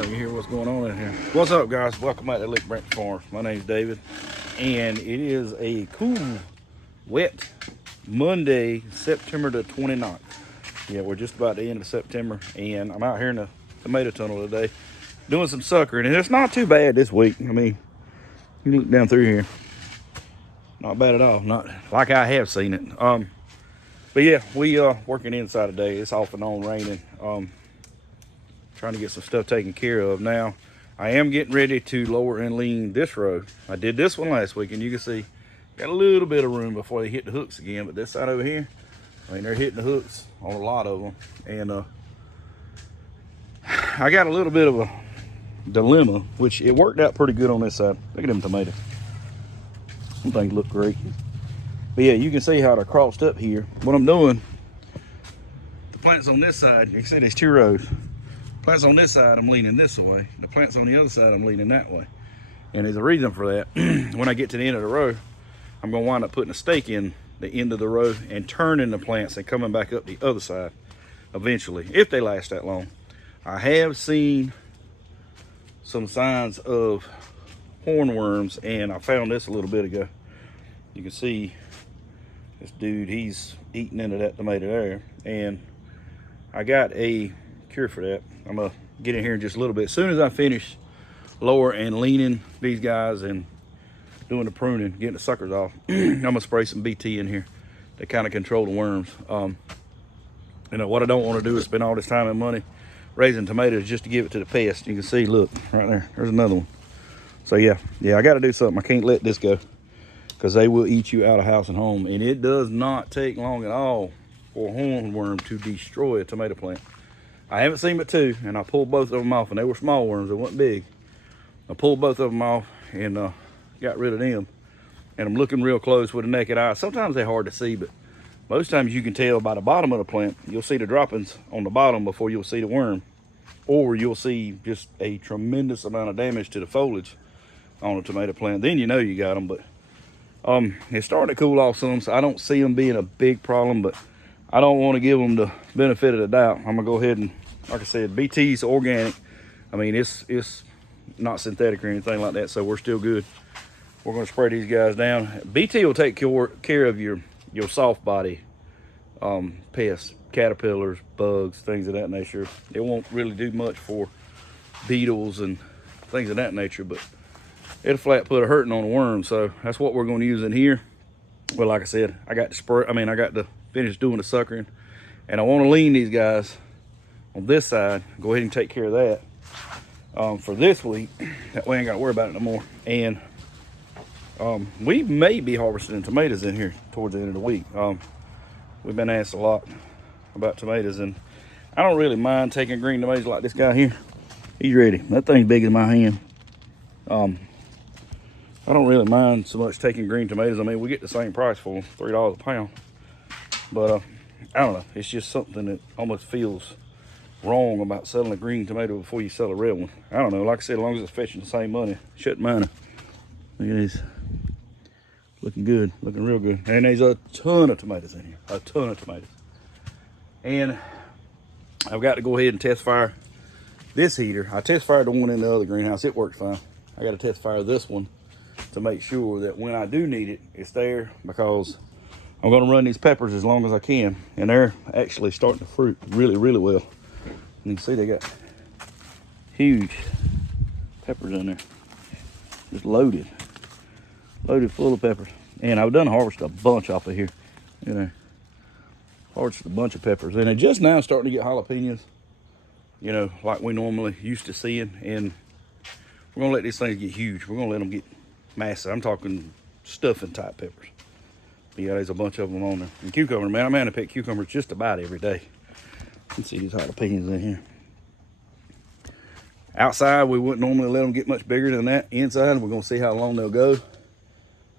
You hear what's going on in here. What's up, guys? Welcome back to Lick Branch Farms. My name's David, and it is a cool, wet Monday, September the 29th. Yeah, we're just about the end of September, and I'm out here in the tomato tunnel today doing some suckering, and it's not too bad this week. I mean, you look down through here, not bad at all. Not like I have seen it. But yeah, we are working inside today. It's off and on raining. Trying to get some stuff taken care of. Now, I am getting ready to lower and lean this row. I did this one last week, and you can see got a little bit of room before they hit the hooks again. But this side over here, I mean, they're hitting the hooks on a lot of them. And I got a little bit of a dilemma, which it worked out pretty good on this side. Look at them tomatoes. Some things look great. But yeah, you can see how they're crossed up here. What I'm doing, the plants on this side, you can see there's two rows. Plants on this side, I'm leaning this way. The plants on the other side, I'm leaning that way. And there's a reason for that. When I get to the end of the row, I'm gonna wind up putting a stake in the end of the row and turning the plants and coming back up the other side eventually, if they last that long. I have seen some signs of hornworms, and I found this a little bit ago. You can see this dude, he's eating into that tomato there. And I got a cure for that. I'm gonna get in here in just a little bit. As soon as I finish lower and leaning these guys and doing the pruning, getting the suckers off, I'm gonna spray some BT in here to kind of control the worms. You know what I don't want to do is spend all this time and money raising tomatoes just to give it to the pest. You can see, look right there, there's another one. So yeah, I got to do something. I can't let this go, because they will eat you out of house and home, and it does not take long at all for a hornworm to destroy a tomato plant. I haven't seen but two, and I pulled both of them off, and they were small worms, they weren't big. I pulled both of them off and got rid of them, and I'm looking real close with a naked eye. Sometimes they're hard to see, but most times you can tell by the bottom of the plant. You'll see the droppings on the bottom before you'll see the worm, or you'll see just a tremendous amount of damage to the foliage on a tomato plant. Then you know you got them. But it's starting to cool off some, so I don't see them being a big problem, but I don't want to give them the benefit of the doubt. I'm gonna go ahead and, like I said, BT's organic. I mean, it's not synthetic or anything like that, so we're still good. We're gonna spray these guys down. BT will take care of your soft body pests, caterpillars, bugs, things of that nature. It won't really do much for beetles and things of that nature, but it'll flat put a hurting on the worm. So that's what we're going to use in here. Well, like I said, I got to finish doing the suckering, and I want to lean these guys on this side. Go ahead and take care of that for this week. That way I ain't got to worry about it no more. And we may be harvesting tomatoes in here towards the end of the week. We've been asked a lot about tomatoes, and I don't really mind taking green tomatoes like this guy here. He's ready. That thing's big as my hand. I don't really mind so much taking green tomatoes. I mean, we get the same price for them, $3 a pound. But I don't know. It's just something that almost feels wrong about selling a green tomato before you sell a red one. I don't know. Like I said, as long as it's fetching the same money, shouldn't mind it. Look at these. Looking good. Looking real good. And there's a ton of tomatoes in here. A ton of tomatoes. And I've got to go ahead and test fire this heater. I test fired the one in the other greenhouse. It works fine. I got to test fire this one to make sure that when I do need it, it's there, because I'm going to run these peppers as long as I can, and they're actually starting to fruit really, really well. You can see they got huge peppers in there, just loaded full of peppers. And I've done harvest a bunch off of here, you know, harvested a bunch of peppers, and they're just now starting to get jalapenos, you know, like we normally used to seeing. And we're gonna let these things get huge. We're gonna let them get massive. I'm talking stuffing type peppers. But yeah, there's a bunch of them on there. And cucumber, man, I'm having to pick cucumbers just about every day. You can see these jalapenos in here. Outside, we wouldn't normally let them get much bigger than that. Inside, we're gonna see how long they'll go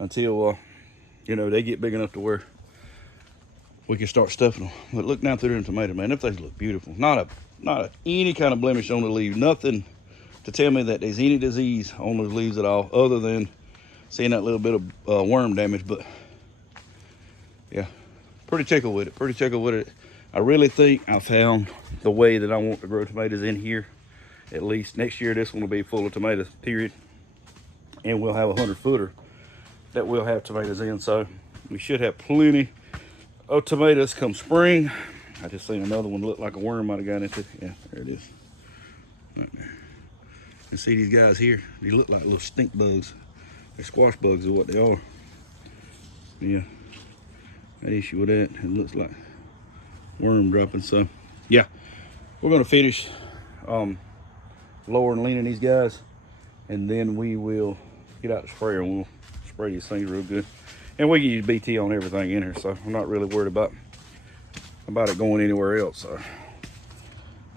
until you know, they get big enough to where we can start stuffing them. But look down through them tomatoes, man. Them things look beautiful. Not any kind of blemish on the leaves. Nothing to tell me that there's any disease on those leaves at all, other than seeing that little bit of worm damage. But yeah, pretty tickled with it. I really think I found the way that I want to grow tomatoes in here. at least. Next year, this one will be full of tomatoes, period. And we'll have a 100-footer that we'll have tomatoes in. So we should have plenty of tomatoes come spring. I just seen another one look like a worm might have got into it. Yeah, there it is. You see these guys here? They look like little stink bugs. They're squash bugs is what they are. Yeah, that issue with that, it looks like worm dropping. So yeah, we're gonna finish lowering and leaning these guys, and then we will get out the sprayer and we'll spray these things real good. And we can use BT on everything in here, so I'm not really worried about it going anywhere else. So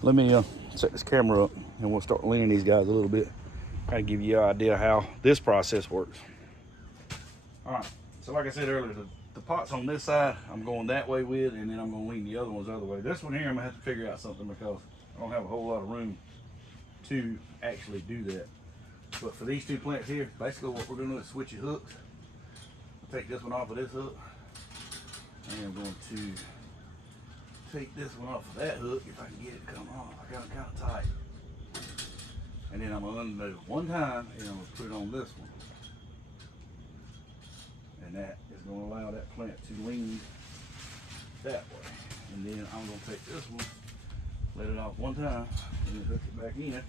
let me set this camera up and we'll start leaning these guys a little bit. Kind of give you an idea how this process works. All right, so like I said earlier, the pots on this side I'm going that way with, and then I'm going to lean the other ones the other way. This one here I'm going to have to figure out something because I don't have a whole lot of room to actually do that. But for these two plants here, basically what we're going to do is switch your hooks. I'll take this one off of this hook, and I'm going to take this one off of that hook if I can get it to come off. I got it kind of tight. And then I'm going to undo it one time, and I'm going to put it on this one. And that is going to allow that plant to lean that way. And then I'm going to take this one, let it off one time, and then hook it back in.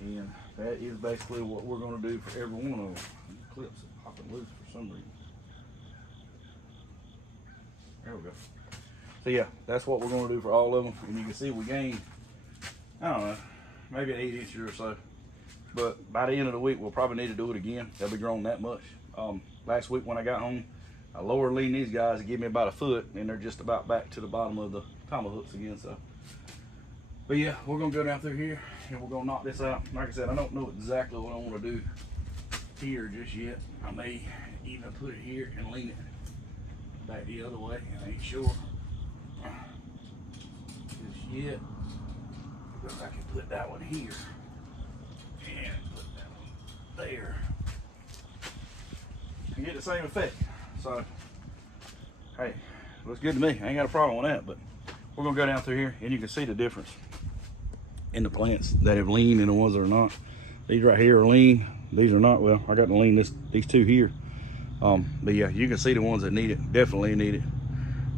And that is basically what we're going to do for every one of them. The clips are popping loose for some reason. There we go. So yeah, that's what we're going to do for all of them. And you can see we gained, I don't know, maybe an 8 inch or so. But by the end of the week, we'll probably need to do it again. They'll be grown that much. Last week when I got home, I lower and lean these guys to give me about a foot, and they're just about back to the bottom of the tomahawks again. So, but yeah, we're gonna go down through here and we're gonna knock this out. Like I said, I don't know exactly what I want to do here just yet. I may even put it here and lean it back the other way. I ain't sure just yet. Because I can put that one here and put that one there and get the same effect. So, hey, looks good to me. I ain't got a problem with that, but we're gonna go down through here and you can see the difference in the plants that have leaned and the ones that are not. These right here are lean, these are not. Well, I got to lean these two here. But yeah, you can see the ones that need it, definitely need it.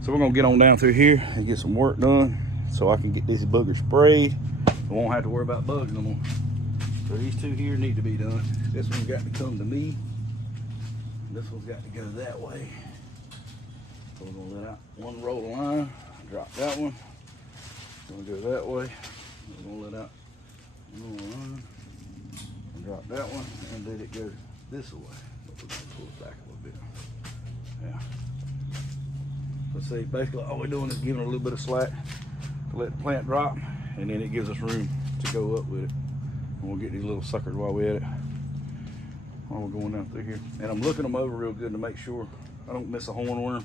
So we're gonna get on down through here and get some work done so I can get these buggers sprayed. I won't have to worry about bugs no more. So these two here need to be done. This one's got to come to me. This one's got to go that way. So we're gonna let out one roll of line, drop that one. We're gonna go that way. We're gonna let out one roll of line and drop that one, and let it go this way. But we're gonna pull it back a little bit. Yeah. Let's see, basically all we're doing is giving it a little bit of slack to let the plant drop, and then it gives us room to go up with it. And we'll get these little suckers while we're at it. While we're going down through here. And I'm looking them over real good to make sure I don't miss a hornworm.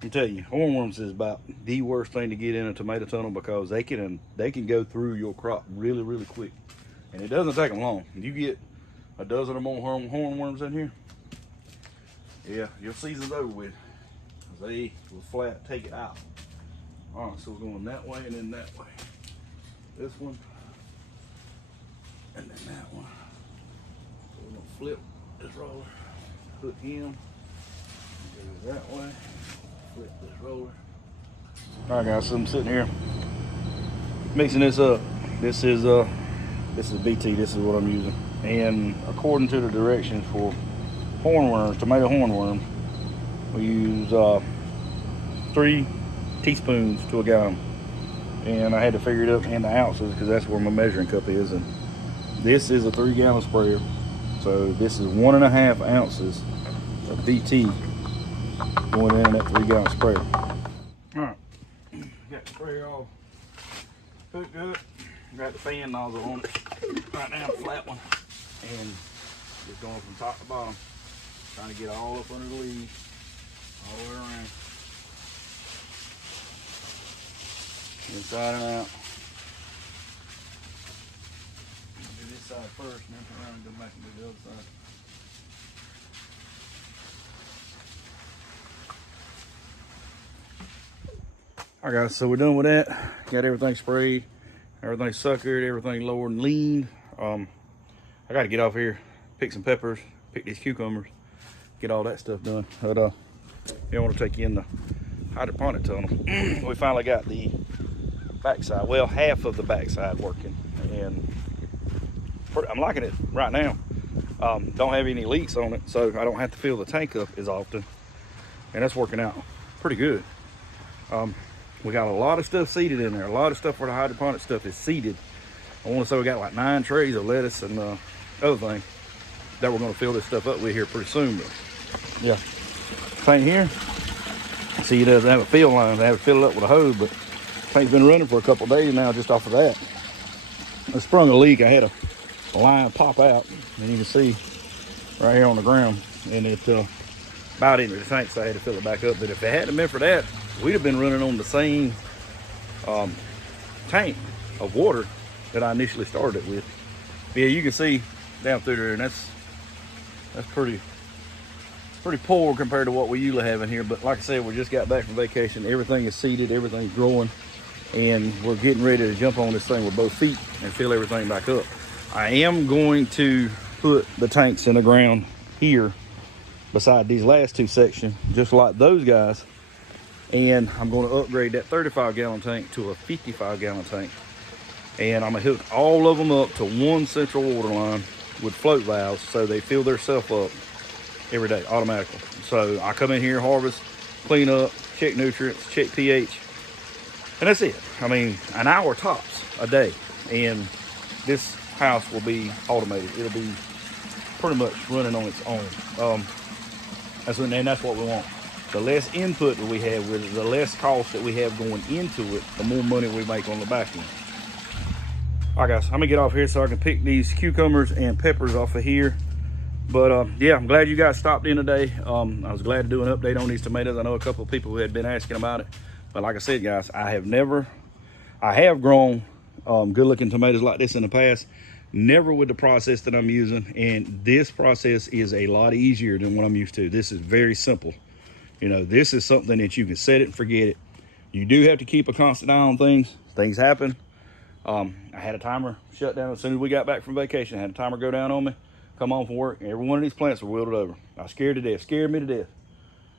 I'm telling you, hornworms is about the worst thing to get in a tomato tunnel because they can go through your crop really, really quick. And it doesn't take them long. You get a dozen or more hornworms in here, yeah, your season's over with. They will flat take it out. All right, so we're going that way and then that way. This one, and then that one. So we're gonna flip this roller, put him, go that way, flip this roller. All right, guys, so I'm sitting here mixing this up. This is BT. This is what I'm using, and according to the directions for hornworms, tomato hornworms, we use 3 teaspoons to a gallon, and I had to figure it up in the ounces because that's where my measuring cup is. And this is a 3-gallon sprayer, so this is 1.5 ounces of BT going in that 3-gallon sprayer. All right, got the sprayer all hooked up. Got the fan nozzle on it right now, the flat one, and just going from top to bottom, trying to get all up under the leaves, all the way around, inside and out. Do this side first, and then turn around and go back and do the other side. All right, guys, so we're done with that. Got everything sprayed. Everything's suckered, everything lower and lean. I got to get off here, pick some peppers, pick these cucumbers, get all that stuff done. But I want to take you in the hydroponic tunnel. We finally got the backside, well, half of the backside working, and I'm liking it right now. Don't have any leaks on it, so I don't have to fill the tank up as often, and that's working out pretty good. We got a lot of stuff seeded in there, a lot of stuff where the hydroponic stuff is seeded. I want to say we got like 9 trays of lettuce and other thing that we're going to fill this stuff up with here pretty soon. But yeah, thing here, see, it doesn't have a fill line. They have to fill it up with a hose, but thing's been running for a couple of days now just off of that. I sprung a leak. I had a line pop out, and you can see right here on the ground, and it about into the tank, so I had to fill it back up. But if it hadn't been for that, we'd have been running on the same tank of water that I initially started it with. But yeah, you can see down through there, and that's pretty poor compared to what we usually have in here. But like I said, we just got back from vacation. Everything is seeded, everything's growing, and we're getting ready to jump on this thing with both feet and fill everything back up. I am going to put the tanks in the ground here beside these last 2 sections, just like those guys. And I'm going to upgrade that 35-gallon tank to a 55-gallon tank. And I'm going to hook all of them up to one central water line with float valves, so they fill themselves up every day automatically. So I come in here, harvest, clean up, check nutrients, check pH, and that's it. I mean, an hour tops a day, and this house will be automated. It'll be pretty much running on its own. And that's what we want. The less input that we have with it, the less cost that we have going into it, the more money we make on the back end. All right, guys, I'm gonna get off here so I can pick these cucumbers and peppers off of here. But yeah, I'm glad you guys stopped in today. I was glad to do an update on these tomatoes. I know a couple of people who had been asking about it. But like I said, guys, I have grown good looking tomatoes like this in the past, never with the process that I'm using. And this process is a lot easier than what I'm used to. This is very simple. You know, this is something that you can set it and forget it. You do have to keep a constant eye on things. Things happen. I had a timer shut down as soon as we got back from vacation. I had a timer go down on me, come home from work, and every one of these plants were wilted over. I scared me to death.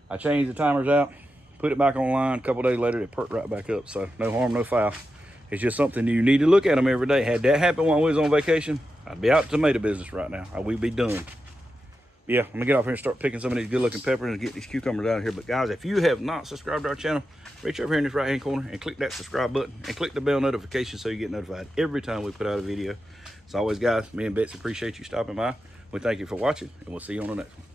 I changed the timers out, put it back online. A couple days later, it perked right back up. So no harm, no foul. It's just something you need to look at them every day. Had that happen while we was on vacation, I'd be out the tomato business right now. We'd be done. Yeah, I'm gonna get off here and start picking some of these good looking peppers and get these cucumbers out of here. But guys, if you have not subscribed to our channel, reach over here in this right hand corner and click that subscribe button and click the bell notification so you get notified every time we put out a video. As always, guys, me and Betsy appreciate you stopping by. We thank you for watching, and we'll see you on the next one.